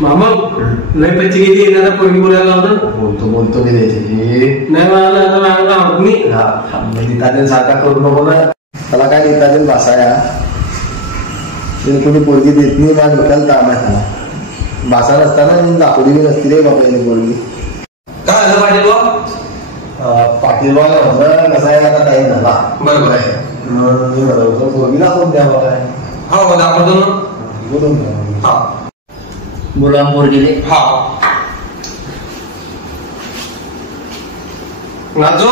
मामा लय पैसे किती येणार पोरगी बोलायला लावलं. बोलतो मी त्याची नाही मला मी नीतादेल सारखा करू नको ना. मला काय नीतादेल भासाया कोणी पोरगी देत नाही. माझ्या डोक्याला काम आहे त्याला. भासा नसताना दाखवली नसती रे बाबा याने पोरगी. काय झालं पाटील पाटील बाबा म्हटलं कसं आहे आता टाईम झाला. बरोबर आहे. मी म्हणत होतो पोरगी दाखवून द्या बाबा. हो दाखवतो ना. बोलून हा बोला पोरगीले. हा नाजो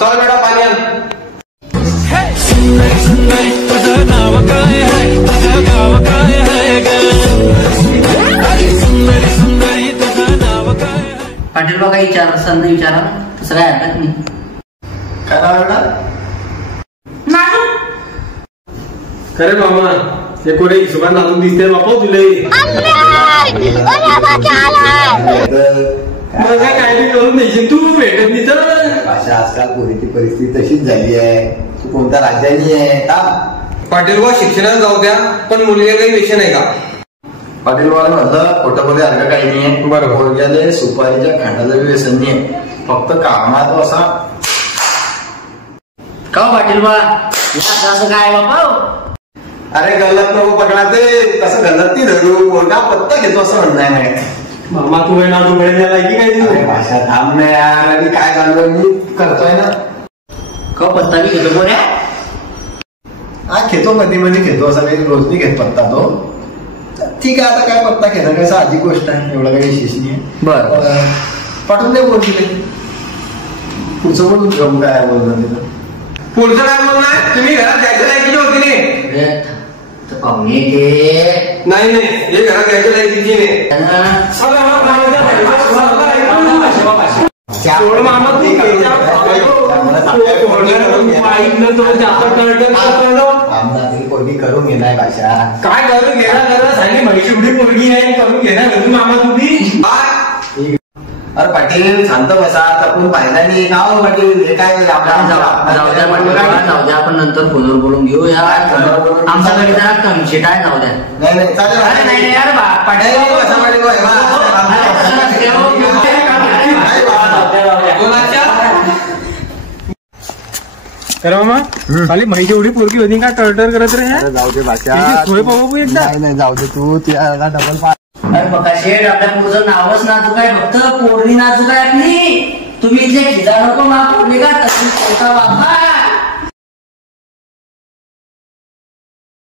चल बेटा पाणी आण. पाटील बघा विचार संद विचारा तसं काय हरकत नाही. काय नाव बेटा. खरे मामा हे कोणी हिशोबात नाजूक दिसते बापा तुला. काय नाही करून द्यायची तू भेटत नाही तर. अशा आजकाल पोरीची परिस्थिती तशीच झाली आहे. तू कोणत्या राज्यानी आहे का. पाटील बा शिक्षणाला जाऊ द्या पण मुलीला काही विषय नाही का. पाटील बाबा म्हटलं खोटं अर्थ काही नाहीये. बरोबर. पोरग्याले सुपारीच्या खांडाचं व्यसन नाही. फक्त कामात असा का पाटील बा असं काय बाबा. अरे गलत नको पकडाते. कसं गलत ती धरू पोरगा पत्ता घेतो असं म्हणणं आहे. मामा तू आहे ना तू वेळ की काय भाषा थांब नाही यार. आणि काय झालं मी करतोय ना. का पत्ता बी घेतो कोण्या. हा घेतो मध्ये मध्ये घेतो. असा काही रोज नाही घेत पत्ता तो. ठीक आहे आता काय पत्ता घेणं काय साधी गोष्ट आहे. एवढं काही विशेष नाही आहे. बरं पाठवून दे पोरगीले. पुढचं बोलून घेऊ काय बोलणं तिथं. पुढचं काय बोलणार तुम्ही घरात जायचं लायकीची होती नाही. पाहुणे घे. नाही हे घरात जायचं लायकीची नाही. पोरगी करून घेणार भाषा काय करून घेणार. सांगली म्हैशी उडी पोरगी आहे करून घेणार मामा तुम्ही. अरे पाटील शांत बसा. आपण पाहिला नाही का हो पाटील. हे काय जाऊ द्या आपण नंतर फोनवर बोलून घेऊ. यार आमच्याकडे जरा कमशीट आहे. जाऊ द्या. नाही चालेल. नाही यार खरं मामा खाली म्हैशी एवढी पोरगी होती का टर्टर करत रे. जाऊ दे भाषा. सोय बाबू एकदा नाही जाऊ दे तू. तिला डबल अरे बघा शेठ आपल्या पुढचं नावच नाजूक आहे. फक्त पोरणी नाजूक आहे आपली. तुम्ही इथे खिदा नको मा पोरणी का तशी बाबा.